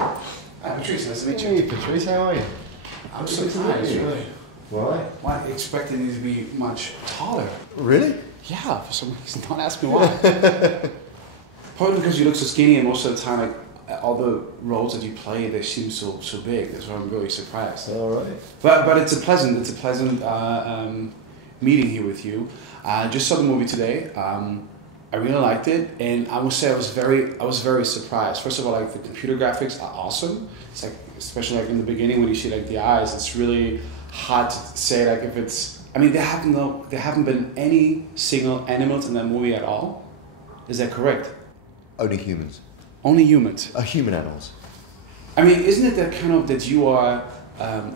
Hi, Patrice. Nice to meet you. Hey, Patrice, how are you? I'm surprised, really. Why? I expected you to be much taller. Really? Yeah, for some reason. Don't ask me why. Probably because you look so skinny, and most of the time, like all the roles that you play, they seem so big. That's why I'm really surprised. All right. But it's a pleasant meeting here with you. Just saw the movie today. I really liked it, and I would say I was very surprised. First of all, like the computer graphics are awesome. It's like, especially like in the beginning when you see like the eyes, it's really hard to say like if it's. I mean, there haven't been any single animals in that movie at all. Is that correct? Only humans. Only humans. Human animals. I mean, isn't it that kind of that you are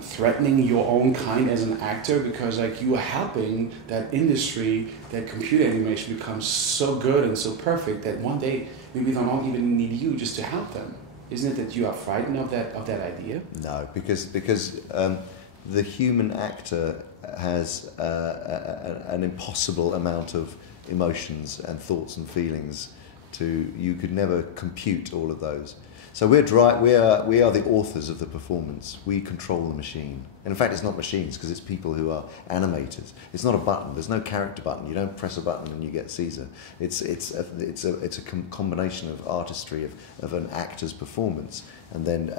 threatening your own kind as an actor, because like you are helping that industry, that computer animation becomes so good and so perfect that one day maybe they don't even need you just to help them. Isn't it that you are frightened of that idea? No, because the human actor has an impossible amount of emotions and thoughts and feelings. You could never compute all of those. So we are the authors of the performance. We control the machine. And in fact, it's not machines, because it's people who are animators. It's not a button. There's no character button. You don't press a button and you get Caesar. It's a combination of artistry of an actor's performance, and then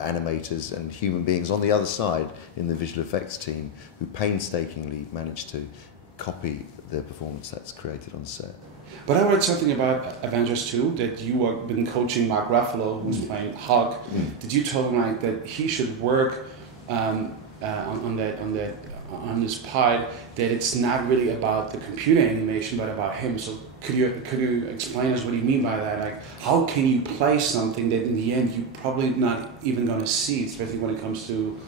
animators and human beings on the other side in the visual effects team who painstakingly manage to copy the performance that's created on set. But I read something about Avengers 2, that you have been coaching Mark Ruffalo, who's playing Hulk. Did you tell him like that he should work on this part, that it's not really about the computer animation but about him? So could you explain us what you mean by that? Like, how can you play something that in the end you're probably not even going to see, especially when it comes to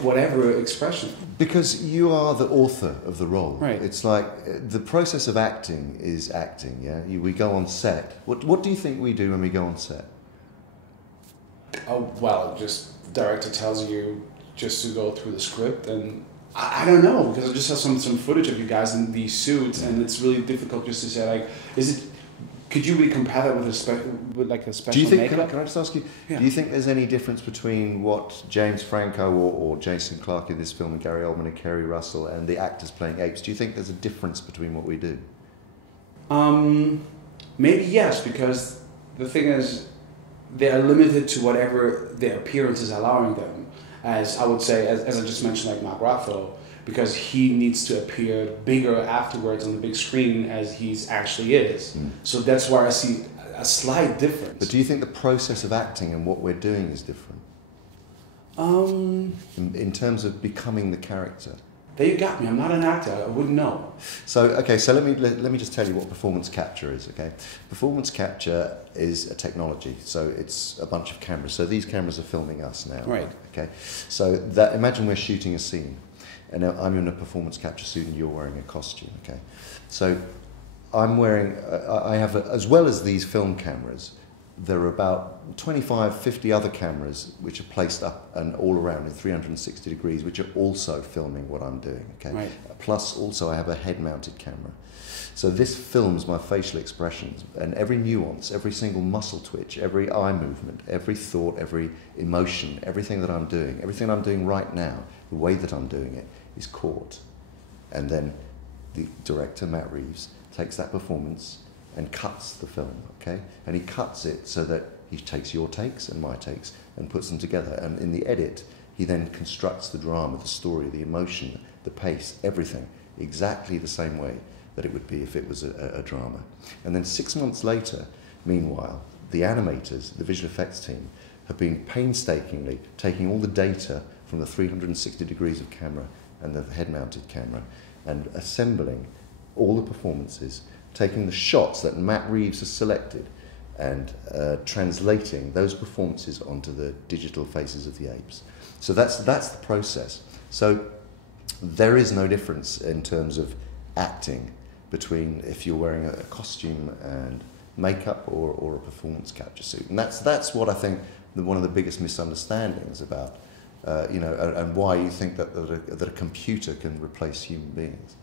whatever expression? Because you are the author of the role. Right. It's like the process of acting is acting. Yeah, we go on set. What do you think we do when we go on set? Oh well, just the director tells you just to go through the script, and I don't know, because I just saw some footage of you guys in these suits, and it's really difficult just to say like, could you really compare that with a special Do you think? makeup? Can I just ask you? Yeah. Do you think there's any difference between what James Franco or Jason Clarke in this film, and Gary Oldman and Kerry Russell, and the actors playing Apes? Do you think there's a difference between what we do? Maybe yes, because the thing is, they are limited to whatever their appearance is allowing them. As I would say, as I just mentioned, like Mark Ruffalo, because he needs to appear bigger afterwards on the big screen as he actually is. So that's why I see a slight difference. But do you think the process of acting and what we're doing is different? In terms of becoming the character? There you got me. I'm not an actor. I wouldn't know. So let me just tell you what performance capture is. Okay, performance capture is a technology. So it's a bunch of cameras. So these cameras are filming us now. Right. Okay. So imagine we're shooting a scene, and I'm in a performance capture suit, and you're wearing a costume. Okay. So I'm wearing. I have as well as these film cameras, there are about 25, 50 other cameras which are placed up and all around in 360 degrees, which are also filming what I'm doing, okay? Right. Plus, also, I have a head-mounted camera. So this films my facial expressions, and every nuance, every single muscle twitch, every eye movement, every thought, every emotion, everything that I'm doing right now, the way that I'm doing it, is caught. And then the director, Matt Reeves, takes that performance and cuts the film, okay? And he cuts it so that he takes your takes and my takes and puts them together. And in the edit, he then constructs the drama, the story, the emotion, the pace, everything, exactly the same way that it would be if it was a drama. And then 6 months later, meanwhile, the animators, the visual effects team, have been painstakingly taking all the data from the 360 degrees of camera and the head-mounted camera and assembling all the performances, taking the shots that Matt Reeves has selected and translating those performances onto the digital faces of the apes. So that's the process. So there is no difference in terms of acting between if you're wearing a costume and makeup or a performance capture suit. And that's what I think one of the biggest misunderstandings about, and why you think that a computer can replace human beings.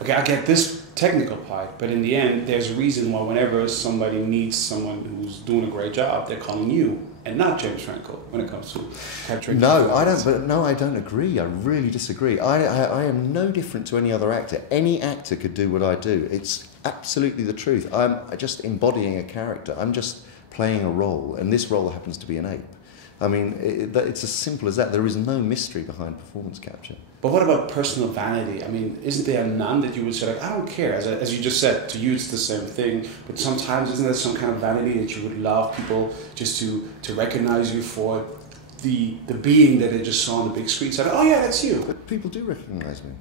Okay, I get this technical part, but in the end, there's a reason why whenever somebody needs someone who's doing a great job, they're calling you and not James Franco when it comes to capturing. No, I don't. But no, I don't agree. I really disagree. I am no different to any other actor. Any actor could do what I do. It's absolutely the truth. I'm just embodying a character. I'm just playing a role, and this role happens to be an ape. I mean, it's as simple as that. There is no mystery behind performance capture. But what about personal vanity? I mean, isn't there none that you would say, like, I don't care? As you just said, to you it's the same thing. But sometimes isn't there some kind of vanity that you would love people just to recognize you for the being that they just saw on the big screen? So, oh yeah, that's you. But people do recognize me.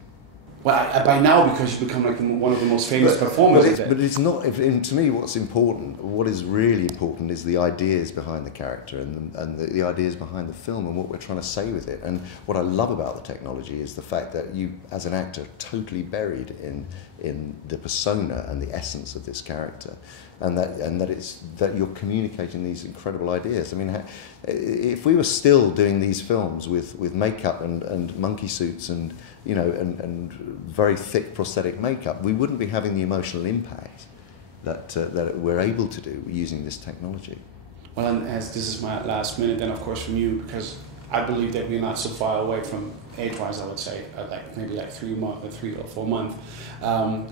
Well, by now, because you become like one of the most famous performers. But it's not. To me, what's important, what is really important, is the ideas behind the character and the ideas behind the film and what we're trying to say with it. And what I love about the technology is the fact that you, as an actor, are totally buried in the persona and the essence of this character, and that you're communicating these incredible ideas. I mean, if we were still doing these films with makeup and monkey suits and and very thick prosthetic makeup, we wouldn't be having the emotional impact that we're able to do using this technology. Well, and as this is my last minute, then of course from you, because I believe that we're not so far away from age-wise, I would say, maybe 3 or 4 months.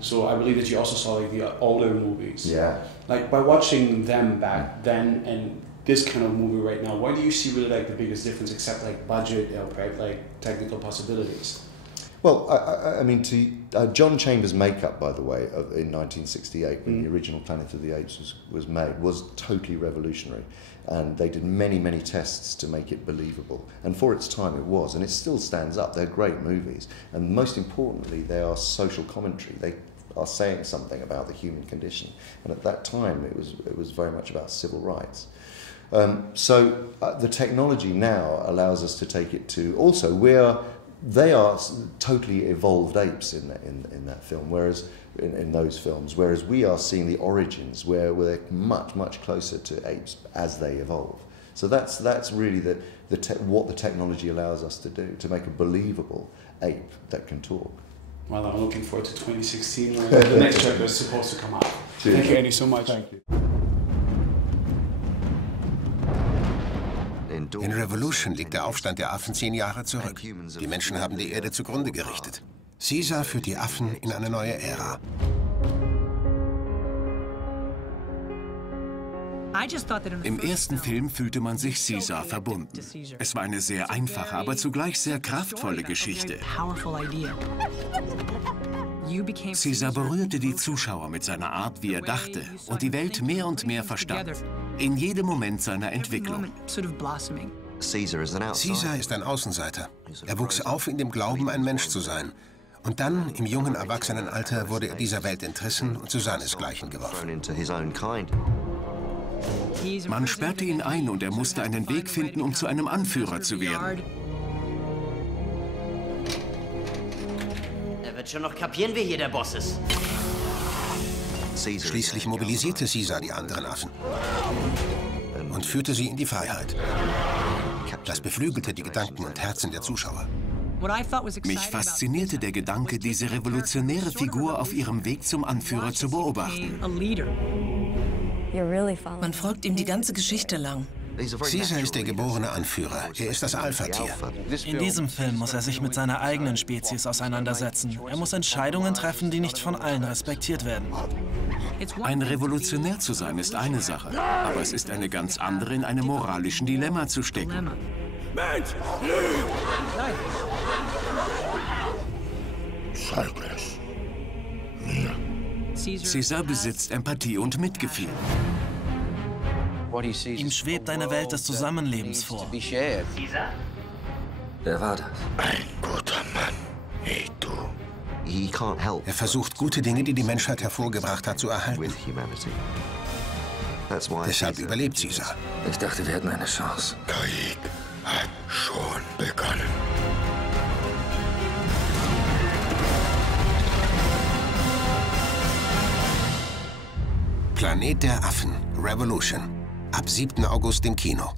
So I believe that you also saw like the older movies. Yeah. Like by watching them back then and this kind of movie right now, where do you see really like the biggest difference, except like budget, right, like technical possibilities? Well, I mean, John Chambers' makeup, by the way, in 1968, when the original Planet of the Apes was made, was totally revolutionary. And they did many, many tests to make it believable. And for its time it was, and it still stands up. They're great movies. And most importantly, they are social commentary. They are saying something about the human condition. And at that time, it was very much about civil rights. So the technology now allows us to take it to, also, they are totally evolved apes in that film, whereas in those films, whereas we are seeing the origins where they're much closer to apes as they evolve. So that's really what the technology allows us to do, to make a believable ape that can talk. Well, I'm looking forward to 2016 when the next chapter is supposed to come out. Cheers. Thank you, Andy, so much. Thank you. In Revolution liegt der Aufstand der Affen 10 Jahre zurück. Die Menschen haben die Erde zugrunde gerichtet. Caesar führt die Affen in eine neue Ära. Im ersten Film fühlte man sich Caesar verbunden. Es war eine sehr einfache, aber zugleich sehr kraftvolle Geschichte. Caesar berührte die Zuschauer mit seiner Art, wie er dachte und die Welt mehr und mehr verstand. In jedem Moment seiner Entwicklung. Caesar ist ein Außenseiter. Er wuchs auf in dem Glauben, ein Mensch zu sein. Und dann, im jungen Erwachsenenalter, wurde er dieser Welt entrissen und zu seinesgleichen geworfen. Man sperrte ihn ein und er musste einen Weg finden, um zu einem Anführer zu werden. Er wird schon noch kapieren, wer hier der Boss ist. Schließlich mobilisierte Caesar die anderen Affen und führte sie in die Freiheit. Das beflügelte die Gedanken und Herzen der Zuschauer. Mich faszinierte der Gedanke, diese revolutionäre Figur auf ihrem Weg zum Anführer zu beobachten. Man folgt ihm die ganze Geschichte lang. Caesar ist der geborene Anführer. Er ist das Alpha-Tier. In diesem Film muss er sich mit seiner eigenen Spezies auseinandersetzen. Er muss Entscheidungen treffen, die nicht von allen respektiert werden. Ein Revolutionär zu sein ist eine Sache, aber es ist eine ganz andere, in einem moralischen Dilemma zu stecken. Mensch, zeig es mir. Caesar besitzt Empathie und Mitgefühl. Ihm schwebt eine Welt des Zusammenlebens vor. Caesar? Wer war das? Ein guter Mann, wie du. Er versucht, gute Dinge, die die Menschheit hervorgebracht hat, zu erhalten. Deshalb überlebt Caesar. Ich dachte, wir hätten eine Chance. Krieg hat schon begonnen. Planet der Affen, Revolution. Ab 7. August im Kino.